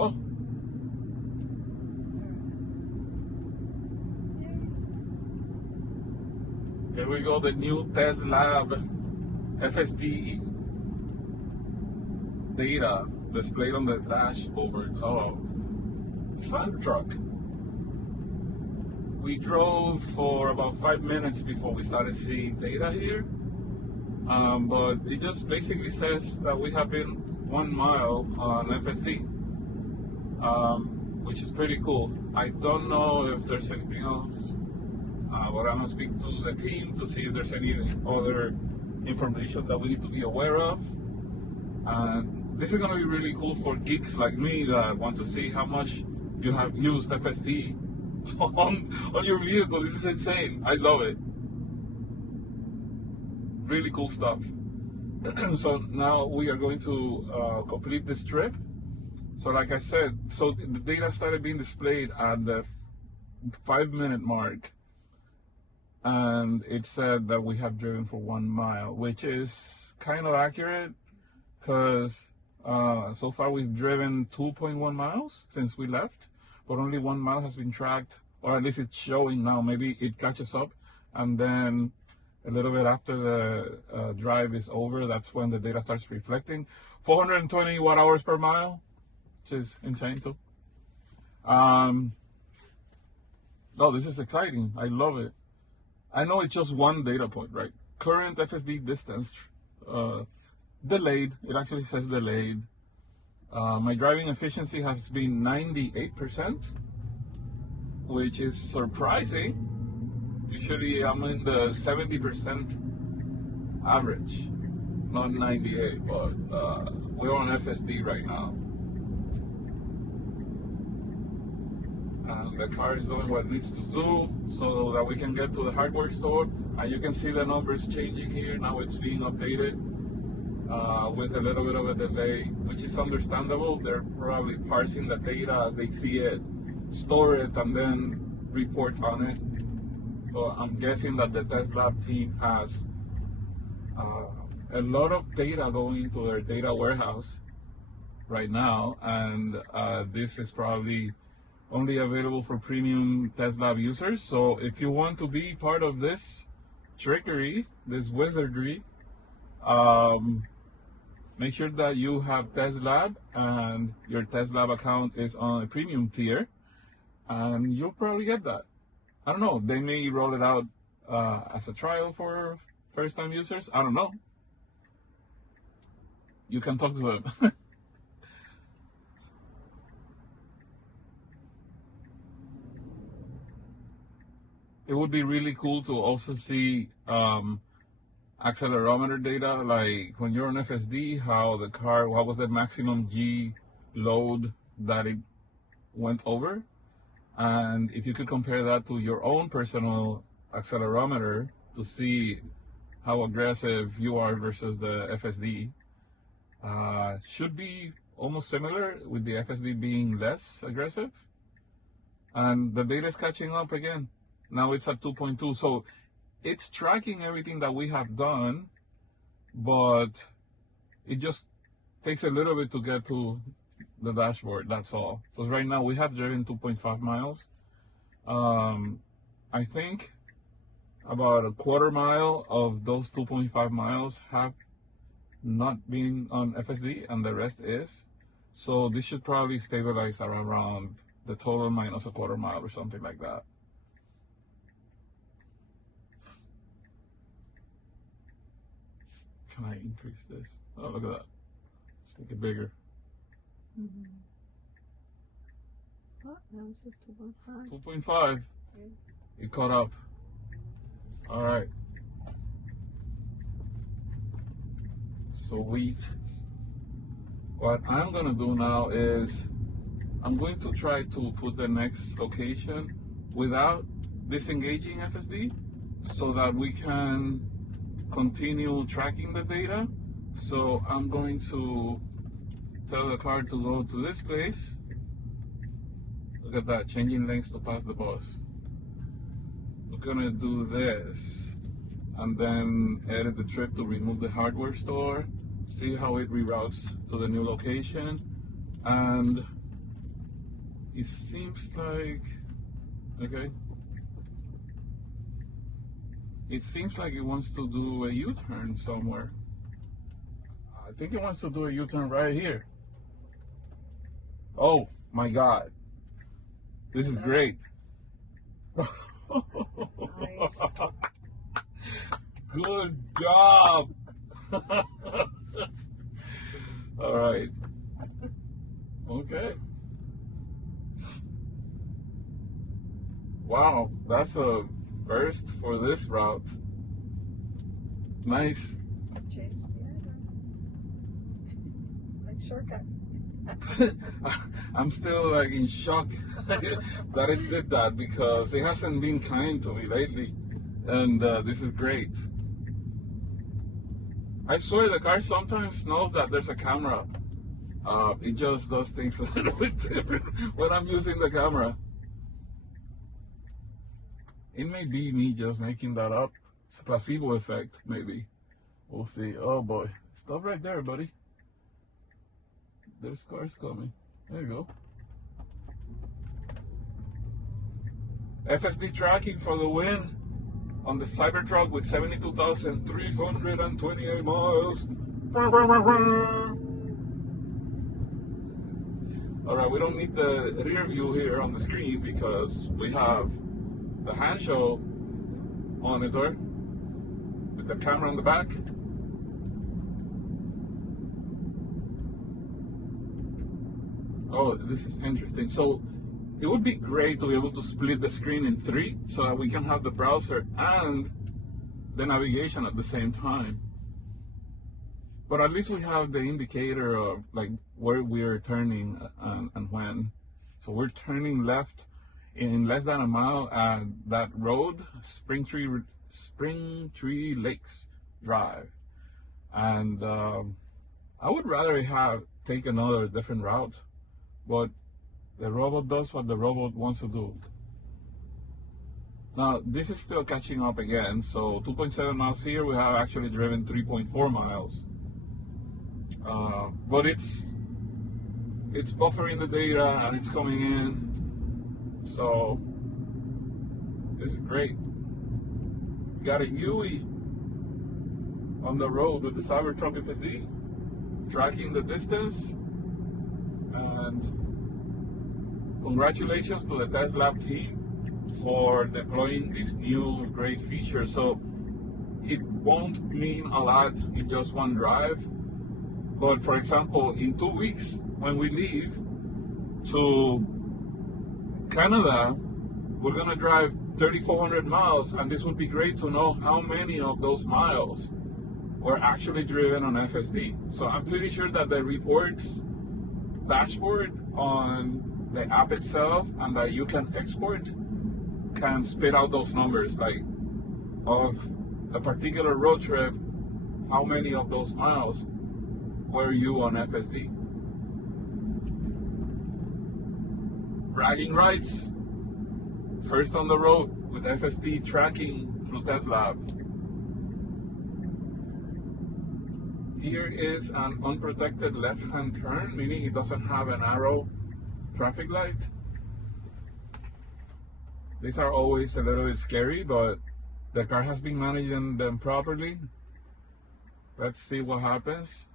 Oh. Here we go, the new TezLab FSD data displayed on the dashboard of Cybertruck. We drove for about 5 minutes before we started seeing data here, but it just basically says that we have been 1 mile on FSD, which is pretty cool. I don't know if there's anything else, but I'm gonna speak to the team to see if there's any other information that we need to be aware of. And this is gonna be really cool for geeks like me that want to see how much you have used FSD on your vehicle. This is insane. I love it. Really cool stuff. So now we are going to complete this trip. So like I said, so the data started being displayed at the 5-minute mark, and it said that we have driven for 1 mile, which is kind of accurate because so far we've driven 2.1 miles since we left, but only 1 mile has been tracked, or at least it's showing now. Maybe it catches up, and then a little bit after the drive is over, that's when the data starts reflecting. 420 watt hours per mile, which is insane too. Oh, this is exciting. I love it. I know it's just one data point, right? Current FSD distance delayed. It actually says delayed. My driving efficiency has been 98%, which is surprising. Usually I'm in the 70% average, not 98, but we're on FSD right now. And the car is doing what it needs to do so that we can get to the hardware store. And you can see the numbers changing here. Now it's being updated with a little bit of a delay, which is understandable. They're probably parsing the data as they see it, store it, and then report on it. So I'm guessing that the TezLab team has a lot of data going into their data warehouse right now, and this is probably only available for premium TezLab users. So if you want to be part of this trickery, this wizardry, make sure that you have TezLab and your TezLab account is on a premium tier, and you'll probably get that. I don't know, they may roll it out as a trial for first-time users. I don't know. You can talk to them. It would be really cool to also see accelerometer data, like when you're on FSD, how the car, what was the maximum G load that it went over. And if you could compare that to your own personal accelerometer to see how aggressive you are versus the FSD, should be almost similar, with the FSD being less aggressive. And the data is catching up again. Now it's at 2.2. So it's tracking everything that we have done, but it just takes a little bit to get to the dashboard, that's all. Because right now we have driven 2.5 miles. I think about a quarter mile of those 2.5 miles have not been on FSD, and the rest is. So this should probably stabilize around the total minus a quarter mile or something like that. Can I increase this? Oh, look at that. Let's make it bigger. What? No, it says 2.5. 2.5. Okay. It caught up. All right. Sweet. What I'm gonna do now is I'm going to try to put the next location without disengaging FSD so that we can continue tracking the data. So I'm going to tell the car to go to this place. Look at that, changing lanes to pass the bus. We're gonna do this and then edit the trip to remove the hardware store, see how it reroutes to the new location, and It seems like, okay. It seems like it wants to do a U-turn somewhere. I think it wants to do a U-turn right here. Oh my God. This is great. Nice. Good job. All right. Okay. Wow, that's a first for this route. Nice. Change the address. Like shortcut. I'm still like in shock that it did that because it hasn't been kind to me lately, and this is great. I swear the car sometimes knows that there's a camera. It just does things a little bit different when I'm using the camera. It may be me just making that up. It's a placebo effect, maybe. We'll see. Oh boy. Stop right there, buddy. There's cars coming. There you go. FSD tracking for the win on the Cybertruck with 72,328 miles. Alright, we don't need the rear view here on the screen because we have the hand show monitor with the camera on the back. Oh, this is interesting. So it would be great to be able to split the screen in three so that we can have the browser and the navigation at the same time. But at least we have the indicator of like where we're turning and when. So we're turning left in less than a mile at that road, Springtree Lakes Drive. And I would rather take another different route, but the robot does what the robot wants to do. Now, this is still catching up again, so 2.7 miles here, we have actually driven 3.4 miles. But it's buffering the data and it's coming in, so this is great. Got a UE on the road with the Cybertruck FSD, tracking the distance, and congratulations to the TezLab team for deploying this new great feature. So it won't mean a lot in just one drive, but for example, in 2 weeks when we leave to Canada, we're gonna drive 3,400 miles, and this would be great to know how many of those miles were actually driven on FSD. So I'm pretty sure that the reports dashboard on the app itself and that you can export can spit out those numbers, like of a particular road trip, how many of those miles were you on FSD. Bragging rights. First on the road with FSD tracking through TezLab. Here is an unprotected left-hand turn, meaning it doesn't have an arrow traffic light. These are always a little bit scary, but the car has been managing them properly. Let's see what happens.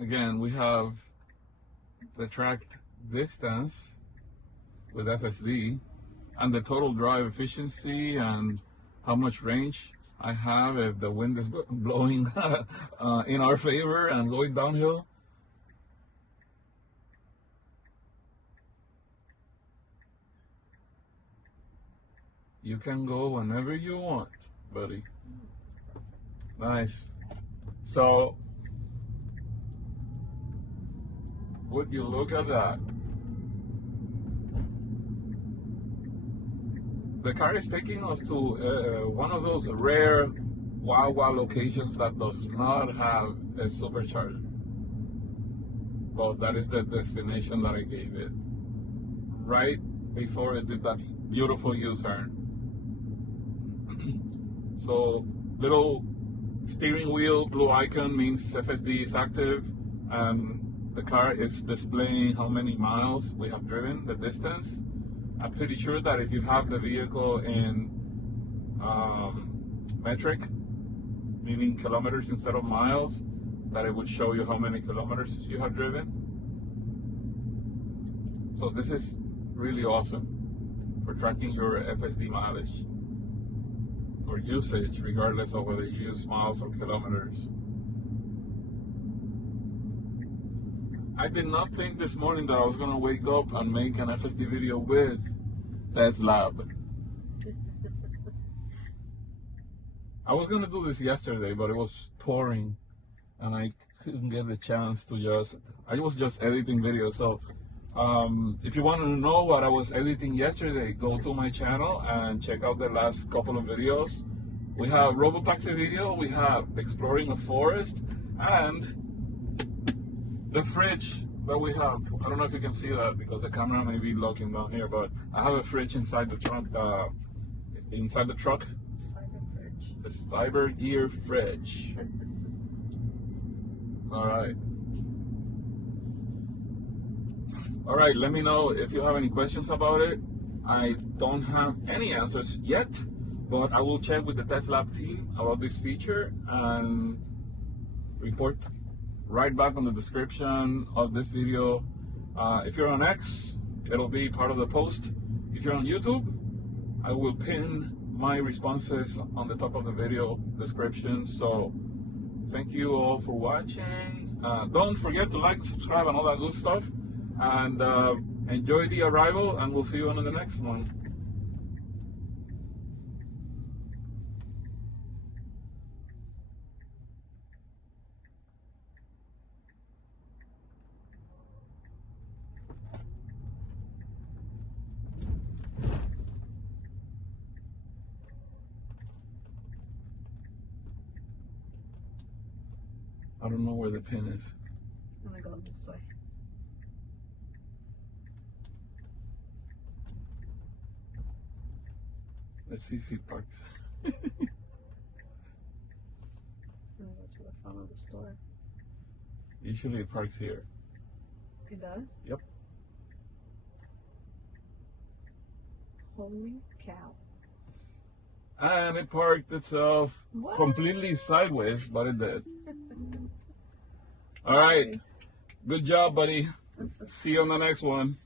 Again, we have the tracked distance with FSD and the total drive efficiency and how much range I have if the wind is blowing in our favor and going downhill. You can go whenever you want, buddy. Nice. So, would you look at that? The car is taking us to one of those rare wow locations that does not have a supercharger. But that is the destination that I gave it. Right before it did that beautiful U-turn. So, little Steering wheel blue icon means FSD is active, and the car is displaying how many miles we have driven, the distance. I'm pretty sure that if you have the vehicle in metric, meaning kilometers instead of miles, that it would show you how many kilometers you have driven. So this is really awesome for tracking your FSD mileage or usage, regardless of whether you use miles or kilometers. I did not think this morning that I was going to wake up and make an FSD video with TezLab. I was going to do this yesterday, but it was pouring and I couldn't get the chance to I was just editing videos. So if you want to know what I was editing yesterday, go to my channel and check out the last couple of videos. We have Robotaxi video, we have exploring a forest, and the fridge that we have. I don't know if you can see that because the camera may be looking down here, but I have a fridge inside the trunk, inside the truck. The Cyber Gear fridge. Alright, let me know if you have any questions about it. I don't have any answers yet, but I will check with the TezLab team about this feature and report right back on the description of this video. If you're on X, it'll be part of the post. If you're on YouTube, I will pin my responses on the top of the video description. So thank you all for watching. Don't forget to like, subscribe, and all that good stuff. And enjoy the arrival, and we'll see you on the next one. I don't know where the pin is. I'm gonna go this way. Let's see if he parks. I'm gonna go to the front of the store. Usually it parks here. It does? Yep. Holy cow. And it parked itself What? completely sideways, but it did. All right. Nice. Good job, buddy. See you on the next one.